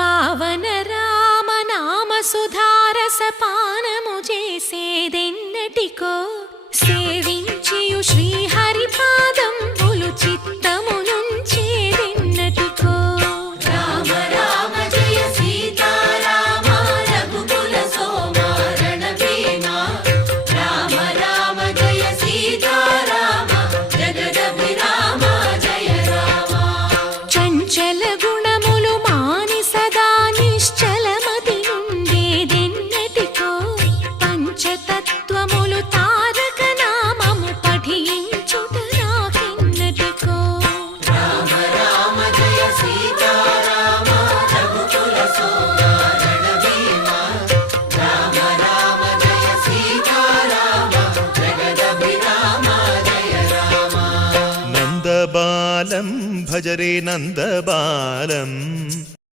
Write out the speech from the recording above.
పావన రామనామ సుధారసపానము చేసేదెన్నటికో సేవించియు శ్రీహరి పాదంబులు చిత్తమునుంచేదెన్నటికో రామ రామ జయ సీతారామ రఘుకుల సోమ రణభీమ రామ రామ జయ సీతారామ జగదభిరామ జయ రామ చంచల గుణములు మాని సదా నిశ్చలమతి నుండేదెన్నటికో పంచతత్వములు తారక నామము పఠించుట నాకెన్నటికో రామ రామ జయ సీతారామ రఘుకుల సోమ రణభీమ రామ రామ జయ సీతారామ జగదభిరామ జయ రామ నందబాలం భజరే నందబాలం